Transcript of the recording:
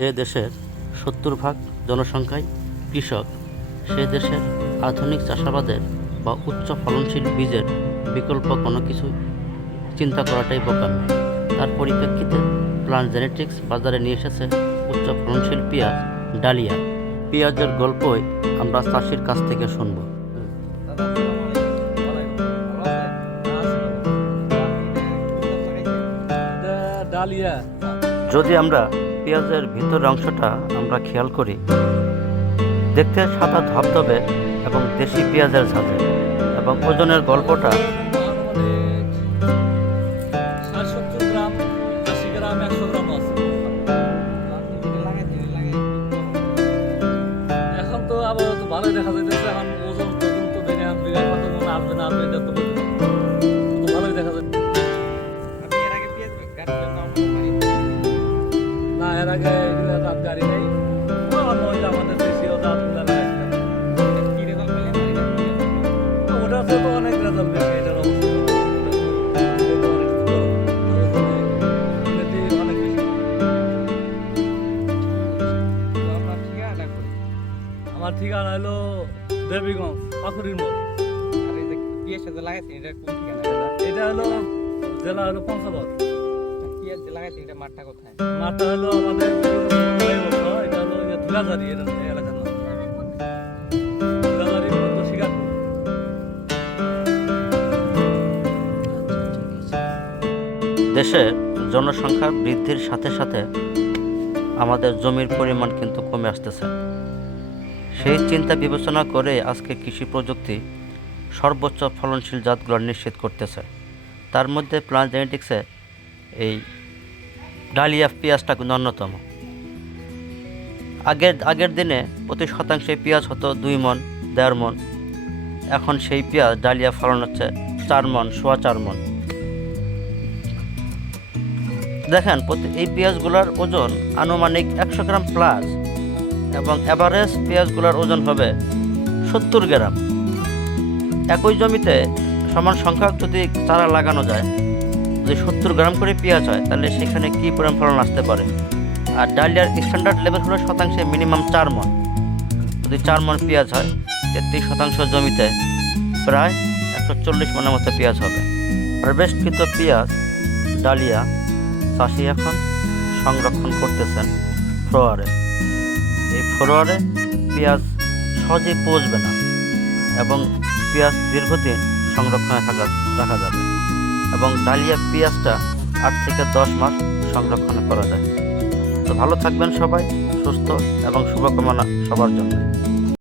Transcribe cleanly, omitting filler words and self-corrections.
যে দেশের ৭০% জনসংখ্যাই কৃষক, সে দেশের আধুনিক চাষাবাদের বা উচ্চ ফলনশীল বীজের বিকল্প কোনো কিছু চিন্তা করাটাই বোকামি। তার পরিপ্রেক্ষিতে প্লান্ট জেনেটিক্স বাজারে নিয়ে এসেছে উচ্চ ফলনশীল পেঁয়াজ ডালিয়া। পেঁয়াজের গল্পই আমরা চাষির কাছ থেকে শুনব। ডালিয়া যদি আমরা পেঁয়াজের ভিতরের অংশটা আমরা খেয়াল করি, দেখতে সাদা ধবধবে এবং দেশি পেঁয়াজের ঝাঁঝে, এবং ওজনের গল্পটা 60-70 গ্রাম, 80 গ্রাম, 100 গ্রাম আছে। এখন তো আবার তো ভালোই দেখা যাইতেছে। এখন ওজন তো বিঘা কত মনে আসবে না আসবে এটা তো বলতে পারবো না। তো ভালোই দেখা যায়। না, এর আগে এগুলো জাত গাড়ি নেই। অন্য ওই যে আমাদের দেশীয় জাতগুলো লাগাইছিলাম। ওটা তো অনেক রেজাল্ট বেশি এটার অবস্থা। আমার ঠিকানা হলো দেবীগঞ্জ, পাকুড়ির মোড়। এটা হলো জেলা হলো পঞ্চগড়। মাঠটা হলো আমাদের এটা হলো ধুলাঝারি এলাকার নাম। ধুলাঝারি মতো শিকারপুর। দেশে জনসংখ্যা বৃদ্ধির সাথে সাথে আমাদের জমির পরিমাণ কিন্তু কমে আসতেছে। সেই চিন্তা বিবেচনা করে আজকে কৃষি প্রযুক্তি সর্বোচ্চ ফলনশীল জাতগুলো নিশ্চিত করতেছে। তার মধ্যে প্লান্ট জেনেটিক্সে এই ডালিয়া পেঁয়াজটা কিন্তু অন্যতম। আগের দিনে প্রতি শতাংশে পেঁয়াজ হতো 2 মণ, 1.5 মণ। এখন সেই পেঁয়াজ ডালিয়া ফলন হচ্ছে 4 মণ, 4.25 মণ। দেখেন এই পেঁয়াজগুলোর ওজন আনুমানিক 100 গ্রাম প্লাস, এবং অ্যাভারেজ পেঁয়াজগুলোর ওজন হবে 70 গ্রাম। একই জমিতে সমান সংখ্যক যদি চারা লাগানো যায়, যদি 70 গ্রাম করে পেঁয়াজ হয়, তাহলে সেখানে কী পরিমাণ ফলন আসতে পারে। আর ডালিয়ার স্ট্যান্ডার্ড লেভেল হলো শতাংশে মিনিমাম 4 মণ। যদি 4 মণ পেঁয়াজ হয়, 33% জমিতে প্রায় 140 মণের মতো পেঁয়াজ হবে। হারভেস্টকৃত পেঁয়াজ ডালিয়া চাষি এখন সংরক্ষণ করতেছেন ফ্লোয়ারে। এই ফ্লোয়ারে পেঁয়াজ সহজেই পচবে না, এবং পেঁয়াজ দীর্ঘদিন সংরক্ষণে রাখা যাবে, এবং ডালিয়া পেঁয়াজটা 8 থেকে 10 মাস সংরক্ষণ করা যায়। তো ভালো থাকবেন সবাই, সুস্থ এবং শুভকামনা সবার জন্য।